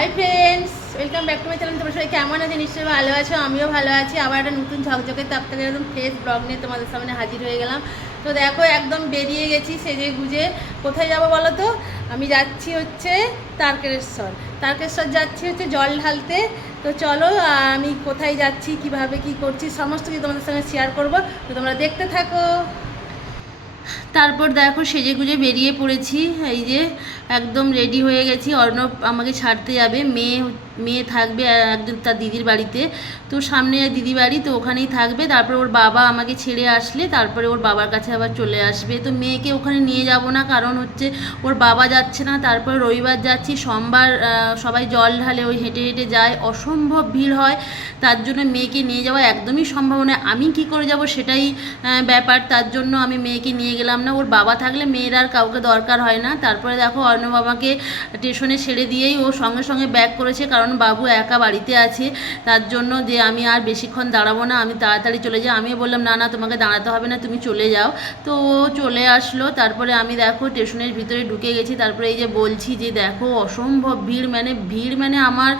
Hi friends welcome back to my channel তোমরা সবাই কেমন আছে? নিশ্চয়ই ভালো আছো, আমিও ভালো আছি। আবার একটা নতুন ঝকঝকে তাপটাকে একদম ফ্রেশ ব্লগ নিয়ে তোমাদের সামনে হাজির হয়ে গেলাম। তো দেখো, একদম বেরিয়ে গেছি সেজে গুজে। কোথায় যাব বলো তো? আমি যাচ্ছি হচ্ছে তারকেশ্বর। তারকেশ্বর যাচ্ছি হচ্ছে জল ঢালতে। তো চলো, আমি কোথায় যাচ্ছি, কীভাবে কি করছি, সমস্ত কিছু তোমাদের সঙ্গে শেয়ার করব। তো তোমরা দেখতে থাকো। তারপর দেখো সেজে গুজে বেরিয়ে পড়েছি। এই যে একদম রেডি হয়ে গেছি। অর্ণব আমাকে ছাড়তে যাবে। মেয়ে মেয়ে থাকবে একজন তার দিদির বাড়িতে। তো সামনে দিদি বাড়ি, তো ওখানেই থাকবে। তারপর ওর বাবা আমাকে ছেড়ে আসলে তারপরে ওর বাবার কাছে আবার চলে আসবে। তো মেয়েকে ওখানে নিয়ে যাব না, কারণ হচ্ছে ওর বাবা যাচ্ছে না। তারপর রবিবার যাচ্ছি। সোমবার সবাই জল ঢালে ওই হেঁটে হেঁটে যায়। অসম্ভব ভিড় হয়। তার জন্য মেয়েকে নিয়ে যাওয়া একদমই সম্ভব নয়। আমি কি করে যাব সেটাই ব্যাপার। তার জন্য আমি মেয়েকে নিয়ে গেলাম না। ওর বাবা থাকলে মেয়ের আর কাউকে দরকার হয় না। তারপরে দেখো অর্ণব আমাকে স্টেশনে ছেড়ে দিয়েই ও সঙ্গে সঙ্গে ব্যাক করেছে, কারণ বাবু একা বাড়িতে আছে। তার জন্য যে আমি আর বেশিক্ষণ দাঁড়াবো না, আমি তাড়াতাড়ি চলে যাই। আমিও বললাম, না না, তোমাকে দাঁড়াতে হবে না, তুমি চলে যাও। তো ও চলে আসলো। তারপরে আমি দেখো স্টেশনের ভিতরে ঢুকে গেছি। তারপরে এই যে বলছি যে, দেখো, অসম্ভব ভিড় মানে ভিড় মানে আমার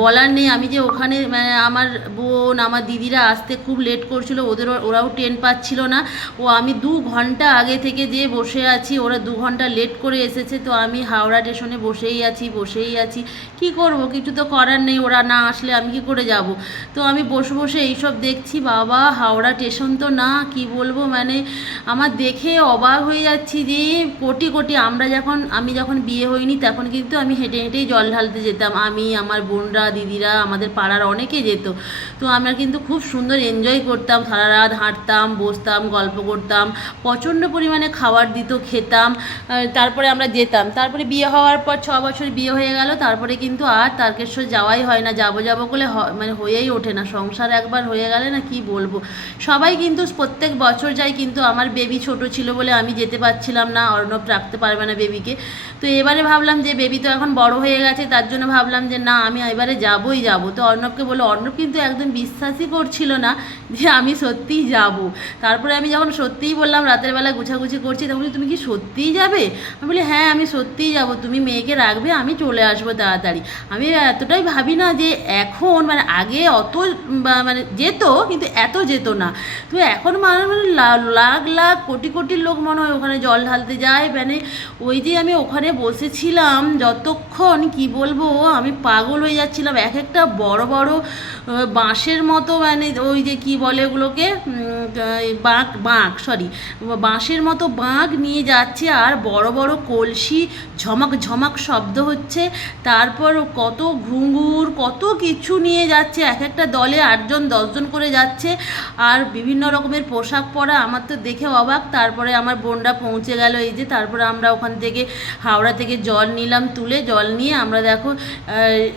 বলার নেই। আমি যে ওখানে মানে আমার বোন, আমার দিদিরা আসতে খুব লেট করছিল ওদের ওরাও ট্রেন পাচ্ছিল না। ও আমি দু ঘণ্টা আগে থেকে যে বসে আছি, ওরা দু ঘণ্টা লেট করে এসেছে, তো আমি হাওড়া স্টেশনে বসেই আছি বসেই আছি। কি করব? কিছু তো করার নেই, ওরা না আসলে আমি কি করে যাব? তো আমি বসে বসে এইসব দেখছি, বাবা, হাওড়া স্টেশন তো না, কি বলব? মানে আমার দেখে অবাক হয়ে যাচ্ছি যে কোটি কোটি, আমরা যখন, আমি যখন বিয়ে হইনি, তখন কিন্তু আমি হেঁটে হেঁটেই জল ঢালতে যেতাম। আমি, আমার বোনরা, দিদিরা, আমাদের পাড়ার অনেকে যেত। তো আমরা কিন্তু খুব সুন্দর এনজয় করতাম, সারা রাত হাঁটতাম, বসতাম, গল্প করতাম। প্রচণ্ড পরিমাণে খাবার দিত, খেতাম তারপরে আমরা যেতাম। তারপরে বিয়ে হওয়ার পর ছ বছর বিয়ে হয়ে গেল, তারপরে কিন্তু আর তারকেশ্বর যাওয়াই হয় না, যাব যাব হ- মানে হয়েই ওঠে না, সংসার একবার হয়ে গেলে না কি বলব? সবাই কিন্তু প্রত্যেক বছর যায় কিন্তু আমার বেবি ছোট ছিল বলে আমি যেতে পারছিলাম না, অর্ণব রাখতে পারবে না বেবিকে। তো এবারে ভাবলাম যে বেবি তো এখন বড় হয়ে গেছে, তার জন্য ভাবলাম যে না, আমি এবারে যাবই যাব। তো অর্ণবকে বলল, অর্ণব কিন্তু একদম বিশ্বাসই করছিল না যে আমি সত্যিই যাব। তারপরে আমি যখন সত্যিই বললাম, রাতের বেলা গুছাগুছি করছি, তখন তুমি কি সত্যিই যাবে? আমি বলি হ্যাঁ আমি সত্যিই যাব। তুমি মেয়েকে রাখবে, আমি চলে আসব তাড়াতাড়ি। আমি এতটাই ভাবি না যে এখন মানে আগে অত মানে যেত, কিন্তু এত যেত না। তো এখন মানে লাখ লাখ, কোটি কোটি লোক মনে হয় ওখানে জল ঢালতে যায়। মানে ওই যে আমি ওখানে বসেছিলাম, যতক্ষণ কি বলব, আমি পাগল হয়ে যাচ্ছিলাম। এক একটা বড় বড় বাঁশের মতো মানে ওই যে কি বলে ওগুলোকে? বাঁক বাঁক সরি বাঁশের মতো বাঁক নিয়ে যাচ্ছে আর বড় বড় কলসি, ঝমক ঝমক শব্দ হচ্ছে। তারপর কত ঘুঙুর, কত কিছু নিয়ে যাচ্ছে। এক একটা দলে আটজন, দশজন করে যাচ্ছে। আর বিভিন্ন রকমের পোশাক পরা, আমার তো দেখে অবাক। তারপরে আমার বোনরা পৌঁছে গেল এই যে, তারপরে আমরা ওখান থেকে হাওড়া থেকে জল নিলাম, তুলে জল নিয়ে আমরা দেখো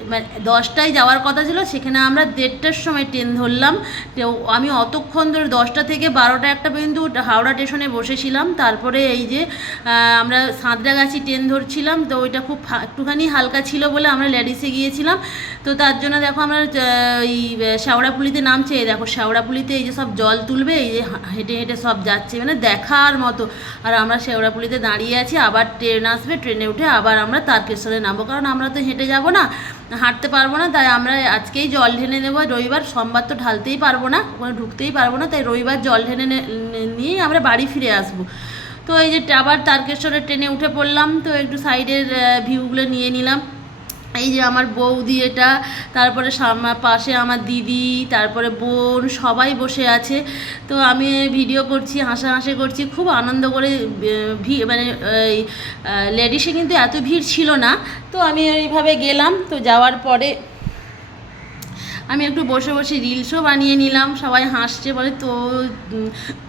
মানে দশটায় যাওয়ার কথা ছিল, সেখানে আমরা দেড়টার সময় ট্রেন ধরলাম। তো আমি অতক্ষণ ধরে দশটা থেকে বারোটা একটা পর্যন্ত হাওড়া স্টেশনে বসেছিলাম। তারপরে এই যে আমরা সাঁতরাগাছি ট্রেন ধরছিলাম। তো ওইটা খুব একটুখানি হালকা ছিল বলে আমরা লেডিসে গিয়েছিলাম। তো তার জন্য দেখো আমরা এই শেওড়াপুলিতে নামছে। এই দেখো শেওড়াপুলিতে এই যে সব জল তুলবে, এই যে হেঁটে হেঁটে সব যাচ্ছে। মানে দেখার মতো। আর আমরা শেওড়াপুলিতে দাঁড়িয়ে আছি। আবার ট্রেন আসবে ট্রেনে উঠে আবার আমরা তারকেশ্বরে নামবো। কারণ আমরা তো হেঁটে যাব না। হাঁটতে পারব না, তাই আমরা আজকেই জল ঢেলে নেব। রবিবার সোমবার তো ঢালতেই পারব না, ওখানে ঢুকতেই পারব না, তাই রবিবার জল ঢেলে নিয়েই আমরা বাড়ি ফিরে আসব। তো এই যে আবার তারকেশ্বরের ট্রেনে উঠে পড়লাম, তো একটু সাইডের ভিউগুলো নিয়ে নিলাম। এই যে আমার বৌদি এটা, তারপরে পাশে আমার দিদি, তারপরে বোন, সবাই বসে আছে। তো আমি ভিডিও করছি, হাসাহাসি করছি, খুব আনন্দ করে মানে এই লেডিসে কিন্তু এত ভিড় ছিল না। তো আমি এইভাবে গেলাম। তো যাওয়ার পরে আমি একটু বসে বসে রিলসও বানিয়ে নিলাম, সবাই হাসছে, বলে তো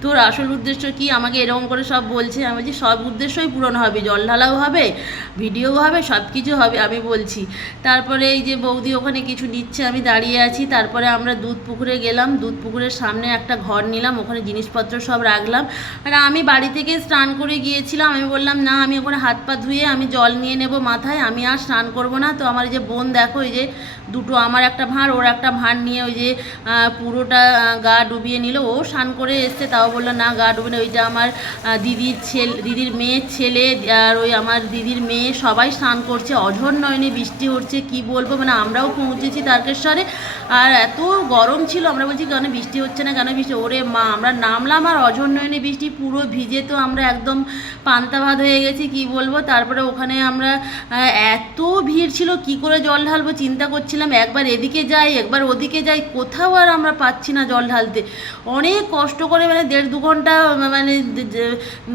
তোর আসল উদ্দেশ্য কি? আমাকে এরকম করে সব বলছে। আমি বলছি, সব উদ্দেশ্যই পূরণ হবে, জল ঢালাও হবে, ভিডিও হবে সব কিছু হবে, আমি বলছি। তারপরে এই যে বৌদি ওখানে কিছু নিচ্ছে, আমি দাঁড়িয়ে আছি। তারপরে আমরা দুধ পুকুরে গেলাম, দুধ পুকুরের সামনে একটা ঘর নিলাম, ওখানে জিনিসপত্র সব রাখলাম। আর আমি বাড়ি থেকে স্নান করে গিয়েছিলাম, আমি বললাম, না, আমি ওখানে হাত পা ধুয়ে আমি জল নিয়ে নেব মাথায়, আমি আর স্নান করব না। তো আমার যে বোন দেখো, এই যে দুটো, আমার একটা ভাঁড়, ওর একটা ভাঁড় নিয়ে ওই যে পুরোটা গা ডুবিয়ে নিল। ও স্নান করে এসছে, তাও বলল, না, গা ডুবে না ওইটা আমার দিদির ছেলে, দিদির মেয়ের ছেলে আর ওই আমার দিদির মেয়ে সবাই স্নান করছে। অঝর নয়নে বৃষ্টি হচ্ছে, কি বলব? মানে আমরাও পৌঁছেছি তারকেশ্বরে। আর এত গরম ছিল, আমরা বলছি, কেন বৃষ্টি হচ্ছে না? কেন বৃষ্টি? ওরে মা, আমরা নামলাম আর অঝর নয়নে বৃষ্টি পুরো ভিজে তো আমরা একদম পান্তা ভাত হয়ে গেছি, কি বলব? তারপরে ওখানে আমরা এত ভিড় ছিল, কি করে জল ঢালবো? চিন্তা করছিলাম। একবার এদিকে যাই, একবার ওদিকে যাই কোথাও আর আমরা পাচ্ছি না জল ঢালতে। অনেক কষ্ট করে মানে দেড় দু ঘণ্টা মানে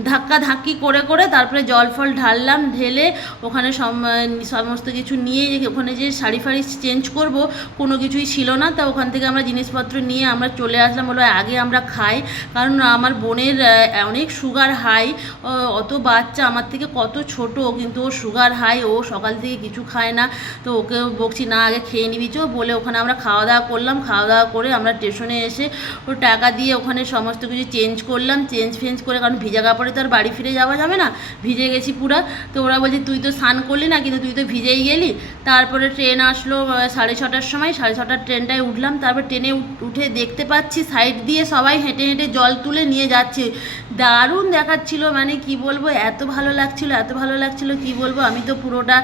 ধাক্কা ধাক্কি করে করে তারপরে জল ফল ঢাললাম, ঢেলে ওখানে সম- সমস্ত কিছু নিয়ে ওখানে যে শাড়ি ফাড়ি চেঞ্জ করব কোনো কিছুই ছিল না। তা ওখান থেকে আমরা জিনিসপত্র নিয়ে আমরা চলে আসলাম বলো আগে আমরা খাই। কারণ আমার বোনের অনেক সুগার হাই অত বাচ্চা আমার থেকে কত ছোট কিন্তু ও সুগার হাই ও সকাল থেকে কিছু খায় না। তো ওকে বলছি না, আগে খেয়ে নিবি চো। বলে ওখানে আমরা খাওয়া দাওয়া করলাম খাওয়া দাওয়া করে আমরা স্টেশনে এসে ও টাকা দিয়ে ওখানে সমস্ত কিছু চেঞ্জ করলাম চেঞ্জ ফেঞ্জ করে, কারণ ভিজা কাপড়ে তো আর বাড়ি ফিরে যাওয়া যাবে না, ভিজে গেছি পুরা। তো ওরা বলছে, তুই তো স্নান করলি না, কিন্তু তুই তো ভিজেই গেলি। তারপরে ট্রেন আসলো সাড়ে ছটার সময়, সাড়ে ছটার ট্রেনটায় উঠলাম, তারপর ট্রেনে উঠে দেখতে পাচ্ছি সাইড দিয়ে সবাই হেঁটে হেঁটে জল তুলে নিয়ে যাচ্ছে। দারুণ দেখাচ্ছিল মানে কি বলব, এত ভালো লাগছিল, এত ভালো লাগছিল, কি বলব, আমি তো পুরোটা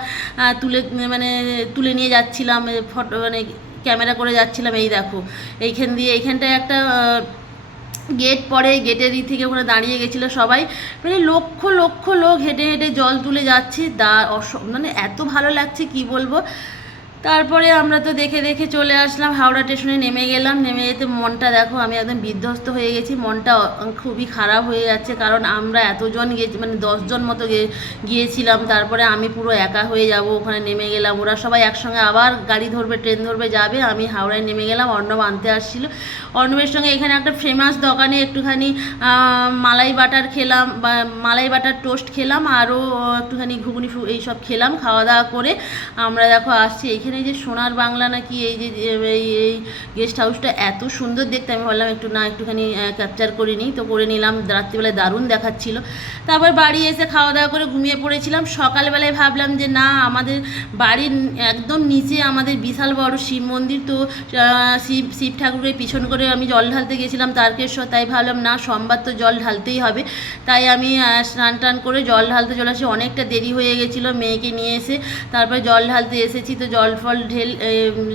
তুলে মানে তুলে নিয়ে যাচ্ছিলাম ফটো মানে ক্যামেরা করে যাচ্ছিলাম, এই দেখো। এইখান দিয়ে, এইখানটায় একটা গেট পরে গেটের ই থেকে ওখানে দাঁড়িয়ে গেছিল সবাই। মানে লক্ষ লক্ষ লোক হেঁটে হেঁটে জল তুলে যাচ্ছে। দা, অস- মানে এত ভালো লাগছে, কি বলব? তারপরে আমরা তো দেখে দেখে চলে আসলাম, হাওড়া স্টেশনে নেমে গেলাম। নেমে যেতে মনটা দেখো, আমি একদম বিধ্বস্ত হয়ে গেছি। মনটা খুবই খারাপ হয়ে যাচ্ছে, কারণ আমরা এতজন গেছি মানে দশজন মতো গিয়েছিলাম। তারপরে আমি পুরো একা হয়ে যাব, ওখানে নেমে গেলাম। ওরা সবাই একসঙ্গে আবার গাড়ি ধরবে, ট্রেন ধরবে, যাবে। আমি হাওড়ায় নেমে গেলাম, অর্ণব আনতে আসছিল। অর্ণবের সঙ্গে এখানে একটা ফেমাস দোকানে একটুখানি মালাই বাটার খেলাম, বা, মালাই বাটার টোস্ট খেলাম, আরও একটুখানি ঘুগনি এইসব খেলাম খাওয়া দাওয়া করে। আমরা দেখো আসছি এখানে। যে সোনার বাংলা নাকি এই যে, এই এই গেস্ট হাউসটা এত সুন্দর দেখতে, আমি ভাবলাম একটু না একটুখানি ক্যাপচার করে নিই। তো করে নিলাম, রাত্রিবেলায় দারুণ দেখাচ্ছিল। তারপর বাড়ি এসে খাওয়া দাওয়া করে ঘুমিয়ে পড়েছিলাম। সকালবেলায় ভাবলাম যে না, আমাদের বাড়ির একদম নিচে আমাদের বিশাল বড় শিব মন্দির তো শিব শিব ঠাকুরের পিছন করে আমি জল ঢালতে গেছিলাম তারকেশ্বর। তাই ভাবলাম না, সোমবার তো জল ঢালতেই হবে। তাই আমি স্নান টান করে জল ঢালতে চলে আসি। অনেকটা দেরি হয়ে গেছিল মেয়েকে নিয়ে এসে। তারপরে জল ঢালতে এসেছি। তো জল ফল ঢেল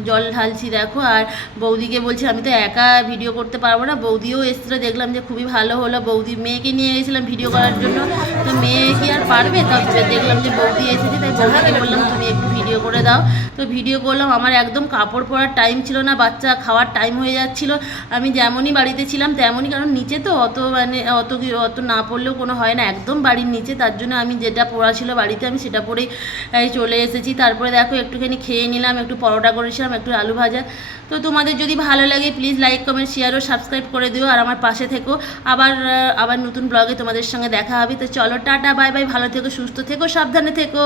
জল ঢালছি, দেখো। আর বৌদিকে বলছি, আমি তো একা ভিডিও করতে পারব না। বৌদিও এসেছিল, দেখলাম যে খুবই ভালো হলো। বৌদি মেয়েকে নিয়ে গেছিলাম ভিডিও করার জন্য। তো মেয়ে কি আর পারবে? তবে দেখলাম যে বৌদি এসেছে, তাই বৌদিকে বললাম, তুমি একটু ভিডিও করে দাও। তো ভিডিও করলাম, আমার একদম কাপড় পরার টাইম ছিল না, বাচ্চা খাওয়ার টাইম হয়ে যাচ্ছিল। আমি যেমনই বাড়িতে ছিলাম, তেমনই কারণ নিচে তো অত মানে অত অত না পড়লেও কোনো হয় না, একদম বাড়ির নিচে। তার জন্য আমি যেটা পড়া ছিল বাড়িতে, আমি সেটা পরেই চলে এসেছি। তারপরে দেখো, একটুখানি খেয়ে নিলাম, একটু পরোটা করেছিলাম, একটু আলু ভাজা। তো তোমাদের যদি ভালো লাগে প্লিজ লাইক কমেন্ট শেয়ার ও সাবস্ক্রাইব করে দিও। আর আমার পাশে থেকো। আবার আবার নতুন ব্লগে তোমাদের সঙ্গে দেখা হবে। তো চলো, টাটা বাই বাই ভালো থেকো, সুস্থ থেকো, সাবধানে থেকো।